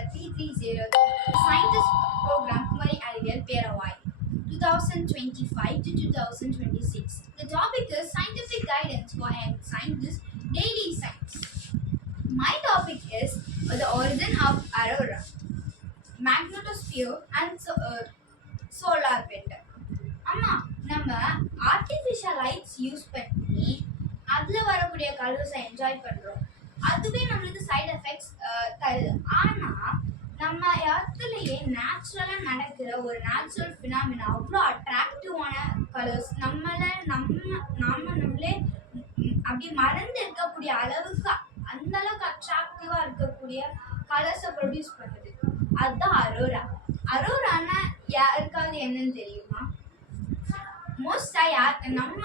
number 330, Scientist Program Kumari Ariel Perawai, 2025 to 2026. The topic is Scientific Guidance for Young Scientists, Daily Science. My topic is the origin of aurora, magnetosphere and solar wind. அம்மா நம்ம artificial lights use பண்ணி அதில் வரக்கூடிய கலர்ஸை enjoy பண்ணுறோம். அதுவே நம்மளுக்கு side effects தருது. ஆனால் நம்ம எர்த்துலேயே நேச்சுரலாக நடக்கிற ஒரு நேச்சுரல் ஃபினாமினா அவ்வளோ அட்ராக்டிவான கலர்ஸ் நம்மளே அப்படி மறந்து இருக்கக்கூடிய அளவுக்கு அந்த அளவுக்கு அட்ராக்டிவாக இருக்கக்கூடிய கலர்ஸை ப்ரொடியூஸ் பண்ணுது. அதுதான் அரோரா. அரோரானா யாருக்காவது என்னன்னு தெரியுமா? மோஸ்ட்டாக நம்ம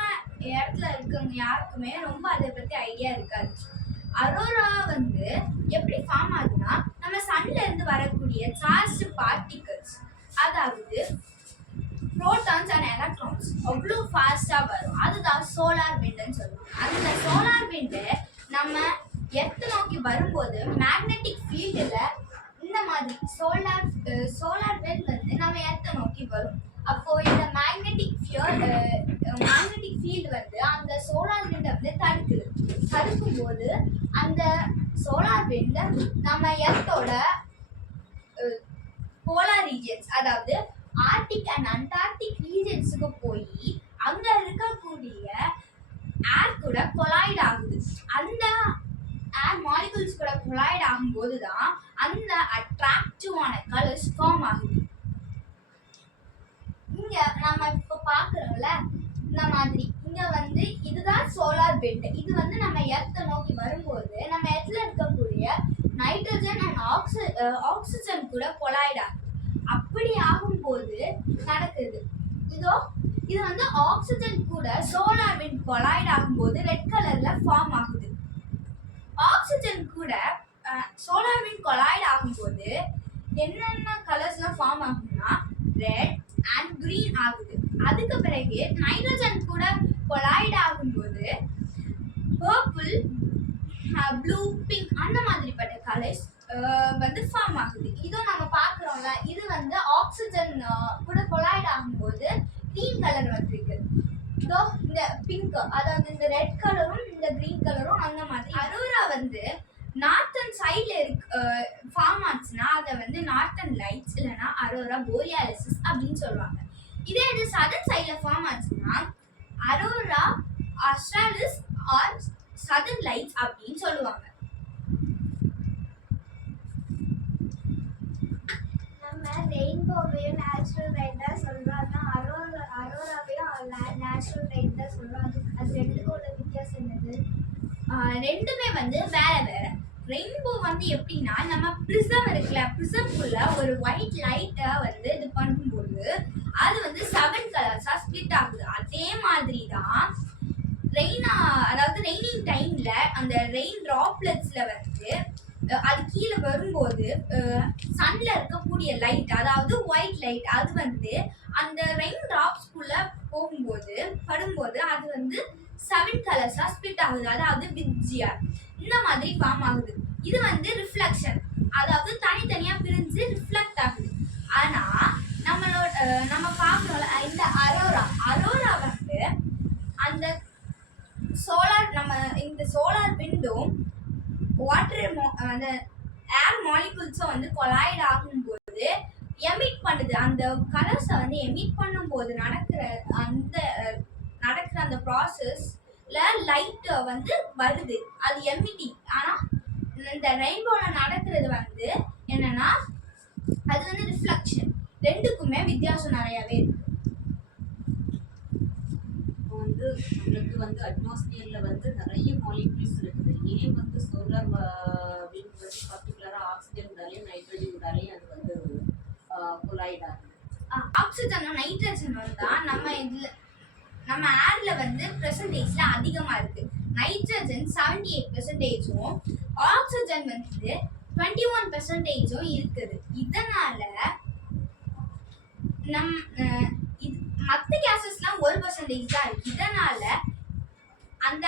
இடத்துல இருக்கவங்க யாருக்குமே ரொம்ப அதை பற்றி ஐடியா இருக்காது. அரோரா எப்படி ஃபார்ம் ஆகுதுன்னா, நம்ம சன்ல இருந்து வரக்கூடிய சார்ஜ் பார்ட்டிகல்ஸ், அதாவது புரோட்டான்ஸ் அண்ட் எலக்ட்ரான்ஸ் அவ்வளோ ஃபாஸ்ட்டாக வரும். அதுதான் சோலார் விண்டுன்னு சொல்லுவாங்க. அந்த சோலார் விண்டு நம்ம எர்த்தை நோக்கி வரும்போது மேக்னெட்டிக் ஃபீல்டில் இந்த மாதிரி சோலார் விண்ட் நம்ம எர்த்தை நோக்கி வரும். அப்போ இந்த மேக்னெட்டிக் ஃபீல்டு அந்த சோலார் விண்டை தடுக்கும் போது அந்த சோலார் விண்ட் நம்ம எர்த்தோட போலார் ரீஜன்ஸ், அதாவது ஆர்டிக் அண்ட் அண்டார்டிக் ரீஜன்ஸுக்கு போய் அங்க இருக்கக்கூடிய ஏர் கூட கொலாய்ட் ஆகுது. அந்த ஏர் மாலிகுல்ஸ் கூட கொலாய்ட் ஆகும்போது தான் அந்த அட்ராக்டிவான கலர்ஸ் ஃபார்ம் ஆகுது. இங்க நம்ம இப்போ பாக்குறோம்ல, இந்த மாதிரி இங்க இதுதான் சோலார் பெல்ட். இது நம்ம எர்த்தை நோக்கி வரும்போது நம்ம எர்த்ல இருக்கக்கூடிய நைட்ரஜன் அண்ட் ஆக்சிஜன் கூட கொலாய்ட் ஆகுது. அப்படி ஆகும்போது நடக்குது இது ஆக்சிஜன் கூட சோலார் விண்ட் கொலாய்ட் ஆகும்போது ரெட் கலர்ல ஃபார்ம் ஆகுது. ஆக்சிஜன் கூட சோலார் விண்ட் கொலாய்ட் ஆகும்போது என்னென்ன கலர்ஸ்லாம் ஃபார்ம் ஆகும்னா ரெட் அண்ட் கிரீன் ஆகுது. அதுக்கு பிறகு நைட்ரஜன் கூட கொலாய்ட் ஆகும்போது பர்பிள், ப்ளூ, பிங்க் அந்த மாதிரிப்பட்ட கலர்ஸ் ஃபார்ம் ஆகுது. இதுவும் நம்ம பார்க்குறோம்ல, இது ஆக்சிஜன் கூட கொலாய்ட் ஆகும்போது கிரீன் கலர் வந்திருக்கு. இதோ இந்த பிங்க், அதாவது இந்த ரெட் கலரும் இந்த கிரீன் கலரும் அந்த மாதிரி. அரோரா நார்த்தன் சைடில் ஃபார்ம் ஆச்சுன்னா அதை நார்த்தன் லைட்ஸ் இல்லைன்னா அரோரா போரியாலிசிஸ் அப்படின்னு சொல்லுவாங்க. இதே இது சதர்ன் சைடில் ஃபார்ம் ஆச்சுன்னா aurora australis or southern lights அப்படின்னு சொல்லுவாங்க. நம்ம ரெயின்போவையும் நேச்சுரல் லைட் தான் சொல்கிறோம். அதான் அரோராவையும் நேச்சுரல் லைட் தான் சொல்கிறோம். அது ரெண்டுக்கும் உள்ள வித்தியாசம் என்னது? ரெண்டுமே வேற வேற. ரெயின்போ எப்படின்னா, நம்ம ப்ரிசம் இருக்குல்ல, ப்ரிசம்குள்ள ஒரு ஒயிட் லைட்டை இது பண்ணும்போது அது 7 கலர்ஸா ஸ்பிளிட் ஆகுது. அதே மாதிரி தான் அதாவது ரெய்னிங் டைம்ல அந்த ரெயின் டிராப்லெட்ஸ்ல அது கீழே வரும்போது சன்ல இருக்கக்கூடிய லைட், அதாவது ஒயிட் லைட், அது அந்த ரெயின் டிராப்ஸ்குள்ள படும்போது அது 7 கலர்ஸா ஸ்பிளிட் ஆகுது. அதாவது விஜிஆர் இந்த மாதிரி ஃபார்ம் ஆகுது. இது ரிஃப்ளெக்ஷன், அதாவது தனித்தனியா பிரிஞ்சு ரிஃப்ளெக்ட் ஆகுது. ஆனா நம்ம பார்க்கறோம்ல, இந்த அரோரா அந்த சோலார் விண்டும் வாட்டர் அந்த ஏர் மாலிகுல்ஸும் கொலாய்ட் ஆகும்போது எமிட் பண்ணுது. அந்த கலர்ஸை எமிட் பண்ணும்போது நடக்கிற அந்த ப்ராசஸ்ல லைட் வருது, அது எமிட்டிங். ஆனால் இந்த ரெயின்போல நடக்கிறது என்னன்னா அது ரிஃப்ளெக்ஷன். ரெண்டுக்குமே வித்தியாசம் நிறையவே இருக்கு. நம்மளுக்கு அட்மாஸ்பியர்ல நிறைய மாலிகுல்ஸ் இருக்குது. ஏன் சோலார் விண்ட் பர்டிகுலரா ஆக்சிஜன் நைட்ரஜன் அது கொலாய்ட் ஆகுது. ஆக்சிஜன் நைட்ரஜன் நம்ம ஏர்ல பெர்சன்டேஜ்ல அதிகமா இருக்கு. நைட்ரஜன் 78%, ஆக்சிஜன் 21% இருக்குது. இதனால மற்ற கேசஸ்லாம் 1% தான் இருக்கு. இதனால அந்த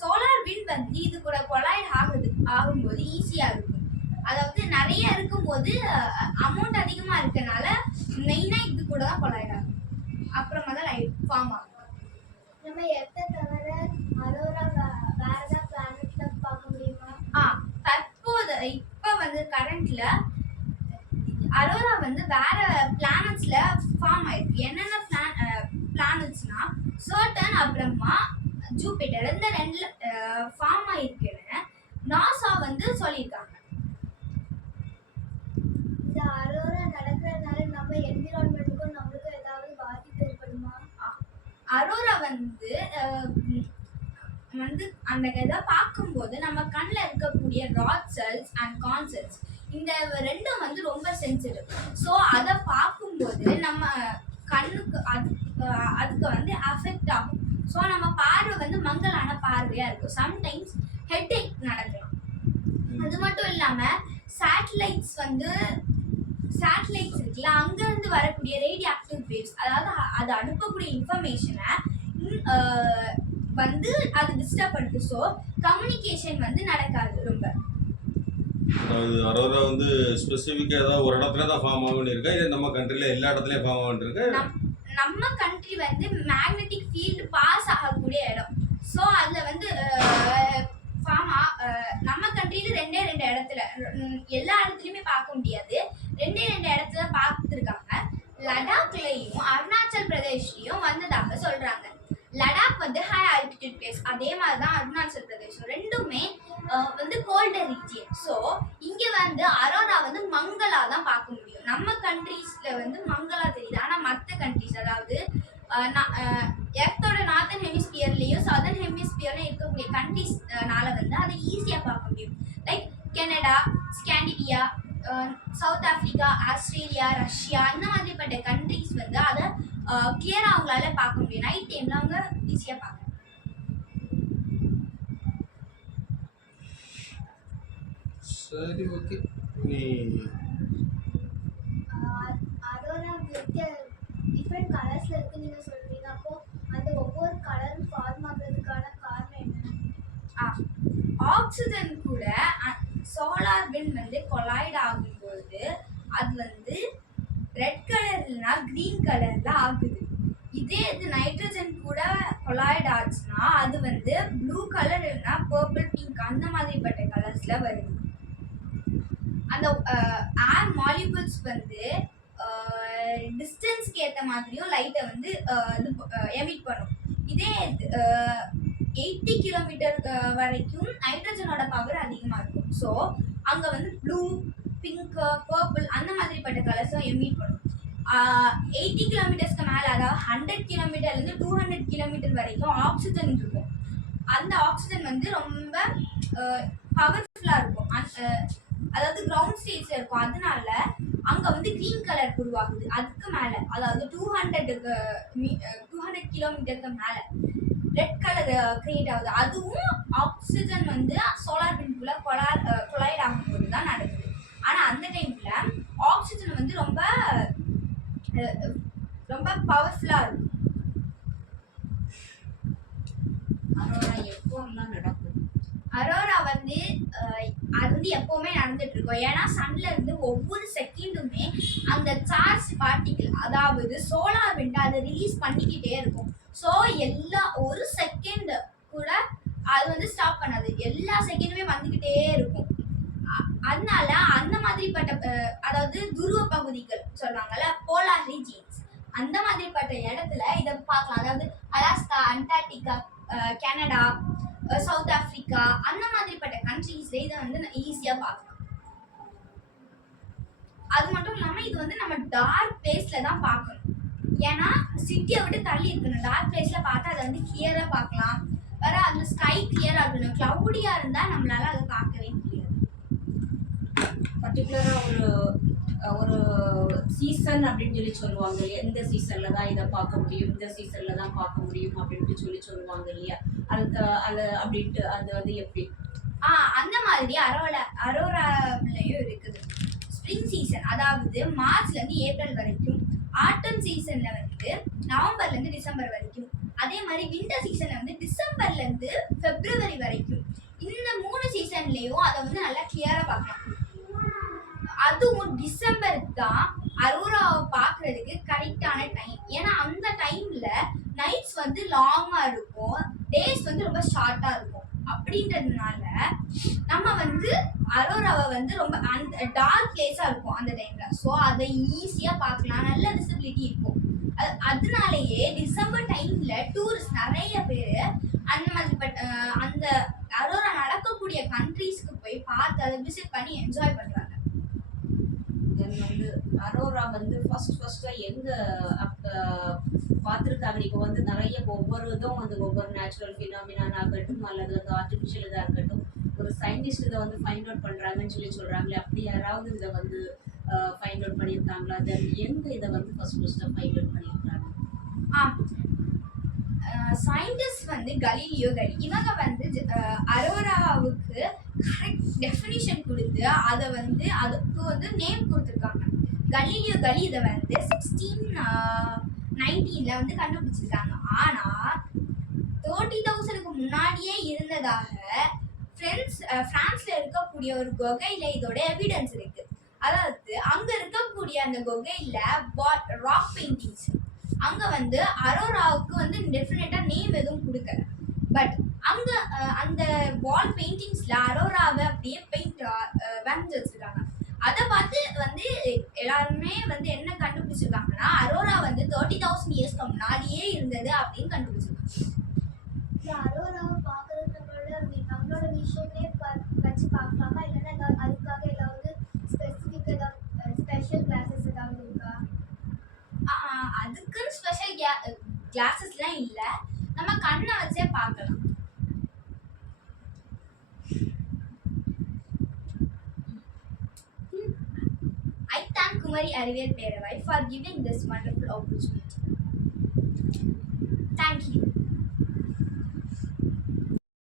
சோலார் விண்ட் இது கூட கொலாய்ட் ஆகும்போது ஈஸியா இருக்கும். அதாவது நிறைய இருக்கும்போது அமௌண்ட் அதிகமா இருக்கனால மெயினா இது கூட தான் கொலாய்ட் ஆகும். அப்புறமா தான் லைட் ஃபார்ம் ஆகும். நம்ம எர்த்தை தவிர அரோரா வேற ஏதாவது பிளானட்ல பார்க்க முடியுமா? தற்போது இப்ப வந்து கரண்ட்ல அரோரா வந்து வேற பிளானட்ஸ்ல ஃபார்ம் ஆயிருக்கு. என்னென்ன பிளானட்ஸ்னா சர்டன் அப்புறமா ஜூபிட்டர் இந்த ரெண்டுல ஃபார்ம் ஆயிருக்குன்னு நாசா வந்து சொல்லியிருக்காங்க. இந்த அரோரா நடக்கிறதுனால நம்ம என்விரான்மெண்ட்டுக்கும் நம்மளுக்கும் ஏதாவது பாதிப்பு ஏற்படுமா? அரோரா வந்து வந்து அந்த இதை பார்க்கும்போது நம்ம கண்ணில் இருக்கக்கூடிய rod cells and cone cells இந்த ரெண்டும் வந்து ரொம்ப சென்சிட்டிவ். ஸோ அதை பார்க்கும்போது நம்ம கண்ணுக்கு அதுக்கு வந்து அஃபெக்ட் ஆகும். ஸோ நம்ம பார்வை வந்து மங்கலான பார்வையாக இருக்கும். சம்டைம்ஸ் ஹெட்ஏக் நடக்கலாம். அது மட்டும் இல்லாமல் சேட்டலைட்ஸ் இருக்குல்ல, அங்கேருந்து வரக்கூடிய ரேடியோ ஆக்டிவ் வேவ்ஸ், அதாவது அது அனுப்பக்கூடிய இன்ஃபர்மேஷனை வந்து அது டிஸ்டர்ப் பண்ணுது. ஸோ கம்யூனிகேஷன் வந்து நடக்காது ரொம்ப. அதாவது அரோரா வந்து ஸ்பெசிஃபிக்காக ஏதாவது ஒரு இடத்துல தான் ஃபார்ம் ஆகுன்னு இருக்கா, இல்லை நம்ம கண்ட்ரியில் எல்லா இடத்துலையும் ஃபார்ம் ஆகுன்னு இருக்கா? நம்ம கண்ட்ரி வந்து மேக்னெட்டிக் ஃபீல்டு பாஸ் ஆகக்கூடிய இடம். ஸோ அதில் வந்து நம்ம கண்ட்ரியில் ரெண்டே இடத்துல, எல்லா இடத்துலையுமே பார்க்க முடியாது. ரெண்டே இடத்துல பார்த்துருக்காங்க. லடாக்லையும் அருணாச்சல் பிரதேஷ்லையும் வந்ததாக சொல்கிறாங்க. லடாக் வந்து ஹை ஆல்டிடியூட் பிளேஸ், அதே மாதிரி தான் அருணாச்சல் பிரதேசம். ரெண்டுமே வந்து கோல்டர் ரீஜியன். ஸோ இங்கே வந்து அரோரா வந்து மங்களா தான் பார்க்க முடியும். நம்ம கண்ட்ரீஸில் வந்து மங்களா தெரியுது. ஆனால் மற்ற கண்ட்ரீஸ், அதாவது எர்த்தோட நார்த்தன் ஹெமிஸ்பியர்லேயும் சதர்ன் ஹெமிஸ்பியர்லையும் இருக்கக்கூடிய கண்ட்ரீஸ்னால வந்து அதை ஈஸியாக பார்க்க முடியும். Like Canada, Scandinavia, South Africa, Australia, Russia, இந்த மாதிரிப்பட்ட கண்ட்ரீஸ் வந்து அதை கிளியராக அவங்களால பார்க்க முடியும். நைட் டைமில் அவங்க ஈஸியாக பார்க்கலாம். சரி, ஓகே. நீ அரோரா டிஃப்ரெண்ட் கலர்ஸ்ல இருக்கு நீங்க சொல்றீங்க. அப்போ அந்த ஒவ்வொரு கலரும் ஃபார்ம் ஆகுறதுக்கான காரணம் என்ன? ஆக்சிஜன் கூட சோலார் விண்ட் வந்து கொலாய்ட் ஆகும்போது அது வந்து ரெட் கலர் இல்லைன்னா கிரீன் கலர்ல ஆகுது. இதே இது நைட்ரஜன் கூட கொலாய்ட் ஆச்சுன்னா அது வந்து ப்ளூ கலர் இல்லைன்னா பர்பிள், பிங்க் அந்த மாதிரிப்பட்ட கலர்ஸ்ல வருது. அந்த ஏர் மாலிகுல்ஸ் வந்து டிஸ்டன்ஸ்க்கு ஏற்ற மாதிரியும் லைட்டை வந்து இது எமிட் பண்ணும். இதே 80 கிலோமீட்டர் வரைக்கும் நைட்ரஜனோட பவர் அதிகமாக இருக்கும். ஸோ அங்கே வந்து ப்ளூ, பிங்க், பர்பிள் அந்த மாதிரிப்பட்ட கலர்ஸும் எமிட் பண்ணும். 80 கிலோமீட்டர்ஸ்க்கு மேலே, அதாவது 100 கிலோமீட்டர்லேருந்து 200 கிலோமீட்டர் வரைக்கும் ஆக்சிஜன் இருக்கும். அந்த ஆக்சிஜன் வந்து ரொம்ப பவர்ஃபுல்லாக இருக்கும். அதாவது கிரவுண்ட் ஸ்டேட்ஸில் இருக்கும். அதனால அங்கே வந்து க்ரீன் கலர் உருவாகுது. அதுக்கு மேலே, அதாவது 200 கிலோமீட்டருக்கு மேலே ரெட் கலர் கிரியேட் ஆகுது. அதுவும் ஆக்சிஜன் வந்து சோலார் விண்ட்குள்ளே கொலாய்ட் ஆகும்போது தான் நடக்குது. ஆனால் அந்த டைமில் ஆக்சிஜன் வந்து ரொம்ப ரொம்ப பவர்ஃபுல்லாக இருக்கும். அரோரா எப்போலாம் நடக்குது? அரோரா வந்து அது வந்து எப்போவுமே நடந்துட்டு இருக்கும். ஏன்னா சன்ல இருந்து ஒவ்வொரு செகண்டுமே அந்த சார்ஜ் பார்ட்டிகிள், அதாவது சோலார் விண்ட் அதை ரிலீஸ் பண்ணிக்கிட்டே இருக்கும். ஸோ ஒரு செகண்ட் கூட அது வந்து ஸ்டாப் பண்ணாது. எல்லா செகண்டுமே வந்துக்கிட்டே இருக்கும். அதனால அந்த மாதிரிப்பட்ட அதாவது துருவ பகுதிகள் சொல்றாங்கல்ல, போலார் ரீஜியன்ஸ், அந்த மாதிரிப்பட்ட இடத்துல இதை பார்க்கலாம். அதாவது Alaska, Antarctica, Canada, south Africa அந்த மாதிரிப்பட்ட கண்ட்ரீஸ்ல இதை வந்து ஈஸியாக பார்க்கலாம். அது மட்டும் இல்லாமல் இது வந்து நம்ம டார்க் பிளேஸ்ல தான் பார்க்கணும். ஏன்னா சிட்டியை விட்டு தள்ளி இருக்கணும். டார்க் பிளேஸ்ல பார்த்தா அதை வந்து கிளியராக பார்க்கலாம். வேற அந்த ஸ்கை கிளியராக இருக்கணும். க்ளவுடியாக இருந்தால் நம்மளால அதை பார்க்கவே முடியாது. பர்டிகுலராக ஒரு சீசன் அப்படின்னு சொல்லுவாங்க. எந்த சீசனில் தான் இதை பார்க்க முடியும், இந்த சீசனில் தான் பார்க்க முடியும் அப்படின்ட்டு சொல்லுவாங்க இல்லையா? அது அப்படின்ட்டு அது வந்து எப்படி? அந்த மாதிரி அரோராலையும் இருக்குது. ஸ்ப்ரிங் சீசன், அதாவது மார்ச்லேருந்து ஏப்ரல் வரைக்கும். ஆட்டம் சீசனில் வந்து நவம்பர்லேருந்து டிசம்பர் வரைக்கும். அதே மாதிரி வின்டர் சீசனில் வந்து டிசம்பர்லேருந்து பிப்ரவரி வரைக்கும். இந்த 3 சீசன்லேயும் அதை வந்து நல்லா கிளியராக பார்க்கலாம். அதுவும் டிசம்பர் தான் அரோராவை பார்க்கறதுக்கு கரெக்டான டைம். ஏன்னா அந்த டைம்ல நைட்ஸ் வந்து லாங்கா இருக்கும், டேஸ் வந்து ரொம்ப ஷார்ட்டா இருக்கும். அப்படின்றதுனால நம்ம வந்து அரோராவை வந்து ரொம்ப அந்த டார்க் பிளேஸா இருக்கும் அந்த டைம்ல. ஸோ அதை ஈஸியா பார்க்கலாம், நல்ல விசிபிலிட்டி இருக்கும். அதனாலேயே டிசம்பர் டைம்ல டூரிஸ்ட் நிறைய பேர் அந்த மாதிரி அந்த அரோரா நடக்கக்கூடிய கண்ட்ரீஸ்க்கு போய் பார்த்து அதை விசிட் பண்ணி என்ஜாய் பண்றாங்க. தென் வந்து அரோரா வந்து ஃபர்ஸ்டா எங்க பார்த்துருக்காங்க. இப்போ வந்து நிறைய ஒவ்வொரு இதுவும் வந்து ஒவ்வொரு நேச்சுரல் ஃபினாமினான் ஆகட்டும் அல்லது வந்து ஆர்டிஃபிஷியல் இதாக இருக்கட்டும், ஒரு சயின்டிஸ்ட் இதை வந்து ஃபைண்ட் அவுட் பண்ணுறாங்கன்னு சொல்கிறாங்களே, அப்படி யாராவது இதை வந்து ஃபைண்ட் அவுட் பண்ணியிருக்காங்களா? தென் எங்க இதை வந்து ஃபர்ஸ்ட்டாக ஃபைண்ட் அவுட் பண்ணியிருக்காங்க? சயின்டிஸ்ட் வந்து கலீலியோ இவங்க வந்து அரோராவுக்கு கரெக்ட் டெஃபினிஷன் கொடுத்து அதை வந்து அதுக்கு வந்து நேம் கொடுத்துருக்காங்க. கலீலியோ இதை வந்து 1619 வந்து கண்டுபிடிச்சிருக்காங்க. ஆனா 30,000க்கு முன்னாடியே இருந்ததாக பிரான்ஸ்ல இருக்கக்கூடிய ஒரு குகையில இதோட எவிடன்ஸ் இருக்கு. அதாவது அங்க இருக்கக்கூடிய அந்த குகையில ராக் பெயிண்டிங்ஸ், அங்க வந்து அரோராவுக்கு வந்து டெஃபினட்டா நேம் எதுவும் கொடுக்கல. பட் அங்க அந்த வால் பெயிண்டிங்ஸ்ல அரோராவை அப்படியே பெயிண்ட் வரைஞ்சு வச்சிருக்காங்க. அதை பார்த்து வந்து எல்லாருமே வந்து என்ன கண்டுபிடிச்சிருக்காங்கன்னா அரோரா வந்து 30,000 இயர்ஸ்க்கு முன்னாடியே இருந்தது அப்படின்னு கண்டுபிடிச்சிருக்காங்க. இந்த அரோராவை பார்க்கறதுக்கு நம்மளோட விஷயமே வச்சு பார்க்கலாமா, இல்லைன்னா அதுக்காக ஏதாவது ஸ்பெசிஃபிக் ஏதாவது ஸ்பெஷல் கிளாஸஸ் ஏதாவது இருக்கா? அதுக்குன்னு ஸ்பெஷல் கிளாஸஸ்லாம் இல்லை, நம்ம கண்ணை வச்சே பார்க்கலாம். I thank Kumari Ariviyal Perabai for giving this wonderful opportunity.